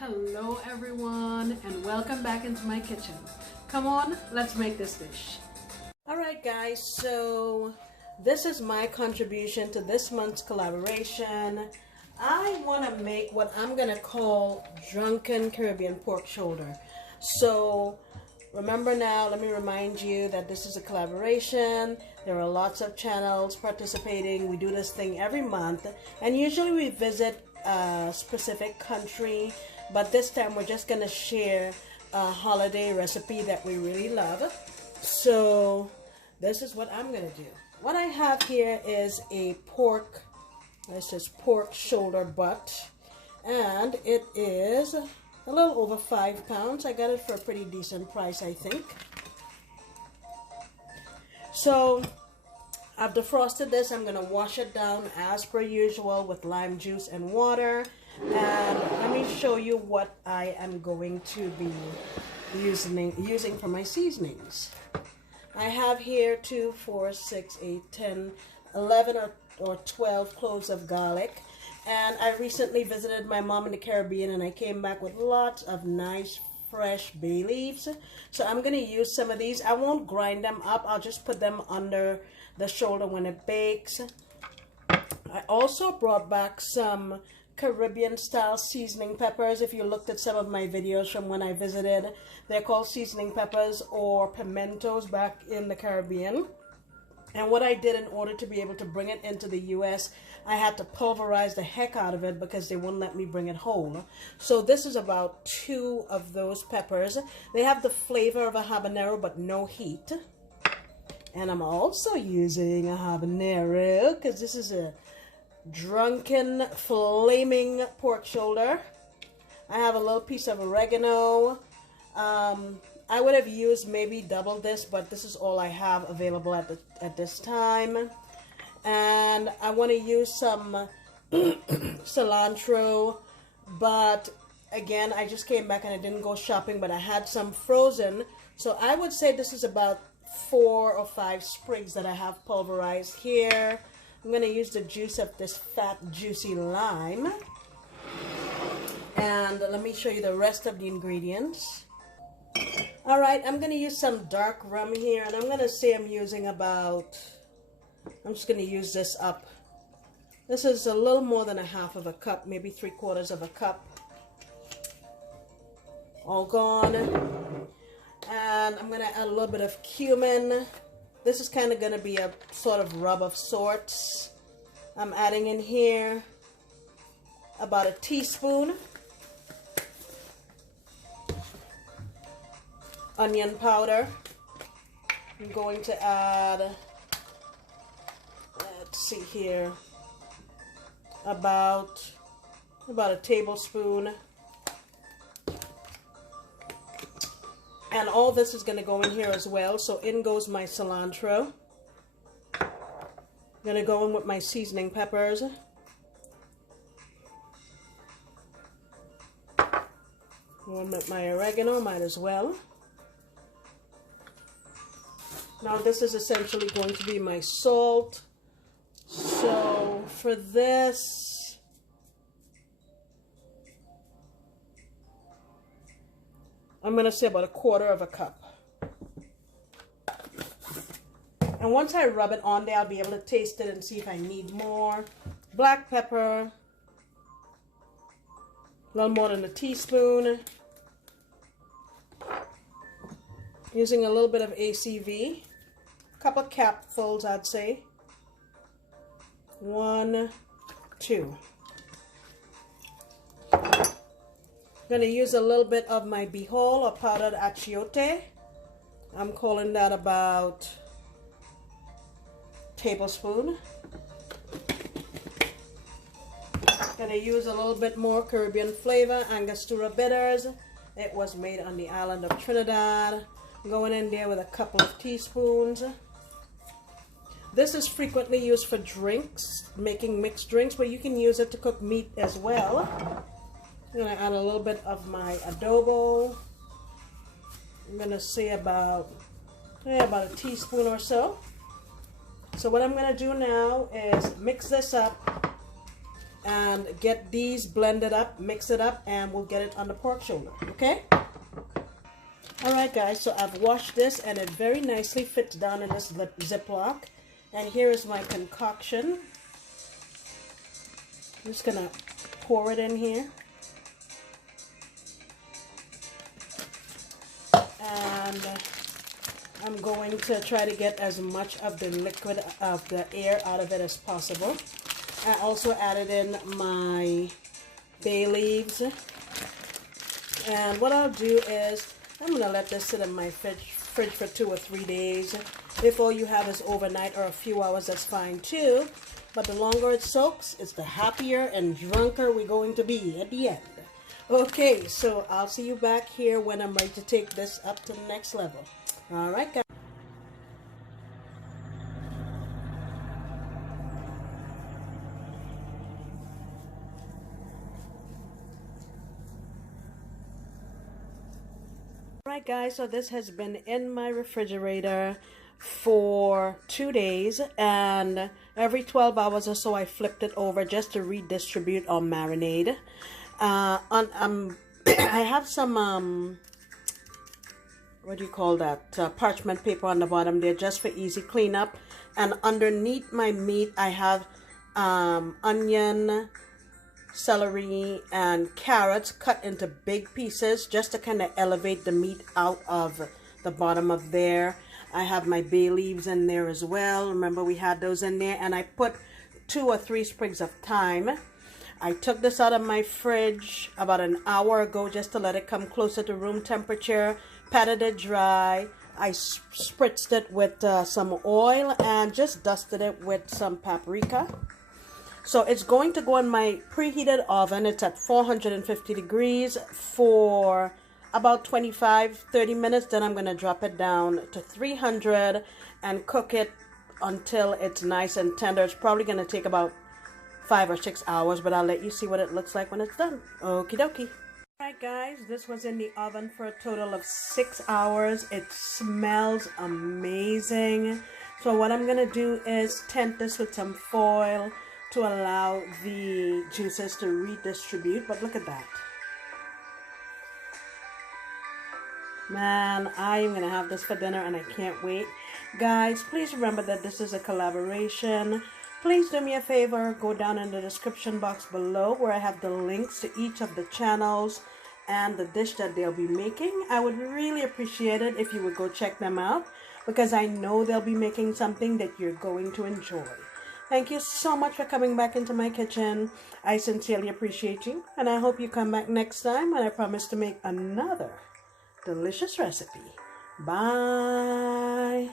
Hello everyone and welcome back into my kitchen. Come on, let's make this dish. Alright guys, so this is my contribution to this month's collaboration. I want to make what I'm going to call Drunken Caribbean pork shoulder. So remember now, let me remind you that this is a collaboration. There are lots of channels participating. We do this thing every month and usually we visit a specific country, but this time we're just going to share a holiday recipe that we really love. So this is what I'm going to do. What I have here is a pork, this is pork shoulder butt, and it is a little over 5 pounds. I got it for a pretty decent price, I think. So I've defrosted this. I'm going to wash it down as per usual with lime juice and water. And let me show you what I am going to be using for my seasonings. I have here 2, 4, 6, 8, 10, 11 or 12 cloves of garlic. And I recently visited my mom in the Caribbean and I came back with lots of nice fresh bay leaves. So I'm going to use some of these. I won't grind them up. I'll just put them under the shoulder when it bakes. I also brought back some Caribbean style seasoning peppers. If you looked at some of my videos from when I visited, they're called seasoning peppers or pimentos back in the Caribbean. And what I did in order to be able to bring it into the US, I had to pulverize the heck out of it because they wouldn't let me bring it whole. So this is about 2 of those peppers. They have the flavor of a habanero but no heat. And I'm also using a habanero because this is a Drunken flaming pork shoulder. I have a little piece of oregano. I would have used maybe double this, but this is all I have available at this time. And I want to use some cilantro, but again, I just came back and I didn't go shopping, but I had some frozen. So I would say this is about 4 or 5 sprigs that I have pulverized here. I'm going to use the juice of this fat, juicy lime. And let me show you the rest of the ingredients. Alright, I'm going to use some dark rum here. And I'm going to say I'm using about, I'm just going to use this up. This is a little more than 1/2 of a cup, maybe 3/4 of a cup. All gone. And I'm going to add a little bit of cumin. This is kind of going to be a sort of rub of sorts. I'm adding in here about a teaspoon. Onion powder. I'm going to add, let's see here, about a tablespoon. And all this is going to go in here as well. So in goes my cilantro. I'm going to go in with my seasoning peppers. One with my oregano, might as well. Now this is essentially going to be my salt. So for this, I'm going to say about 1/4 of a cup. And once I rub it on there, I'll be able to taste it and see if I need more. Black pepper. A little more than a teaspoon. Using a little bit of ACV. A couple capfuls, I'd say. 1, 2. I'm going to use a little bit of my bihol or powdered achiote. I'm calling that about a tablespoon. Going to use a little bit more Caribbean flavor, Angostura bitters. It was made on the island of Trinidad. I'm going in there with a couple of teaspoons. This is frequently used for drinks, making mixed drinks, but you can use it to cook meat as well. I'm going to add a little bit of my adobo. I'm going to say about a teaspoon or so. So what I'm going to do now is mix this up and get these blended up, mix it up, and we'll get it on the pork shoulder, okay? Alright guys, so I've washed this and it very nicely fits down in this Ziploc. And here is my concoction. I'm just gonna pour it in here. And I'm going to try to get as much of the liquid of the air out of it as possible. I also added in my bay leaves. And what I'll do is I'm going to let this sit in my fridge for 2 or 3 days. If all you have is overnight or a few hours, that's fine too. But the longer it soaks, it's the happier and drunker we're going to be at the end. Okay, so I'll see you back here when I'm ready to take this up to the next level. Alright guys. Alright guys, so this has been in my refrigerator for 2 days, and every 12 hours or so I flipped it over just to redistribute or marinate. I have some what do you call that, parchment paper on the bottom there just for easy cleanup, and underneath my meat I have onion, celery, and carrots cut into big pieces just to kind of elevate the meat out of the bottom of there. I have my bay leaves in there as well. Remember we had those in there, and I put 2 or 3 sprigs of thyme. I took this out of my fridge about an hour ago just to let it come closer to room temperature, patted it dry. I spritzed it with some oil and just dusted it with some paprika. So it's going to go in my preheated oven. It's at 450 degrees for about 25-30 minutes. Then I'm going to drop it down to 300 and cook it until it's nice and tender. It's probably going to take about 5 or 6 hours, but I'll let you see what it looks like when it's done. Okie dokie. Alright guys, this was in the oven for a total of 6 hours. It smells amazing. So what I'm going to do is tent this with some foil to allow the juices to redistribute. But look at that. Man, I am going to have this for dinner and I can't wait. Guys, please remember that this is a collaboration. Please do me a favor, go down in the description box below where I have the links to each of the channels and the dish that they'll be making. I would really appreciate it if you would go check them out, because I know they'll be making something that you're going to enjoy. Thank you so much for coming back into my kitchen. I sincerely appreciate you, and I hope you come back next time when I promise to make another delicious recipe. Bye.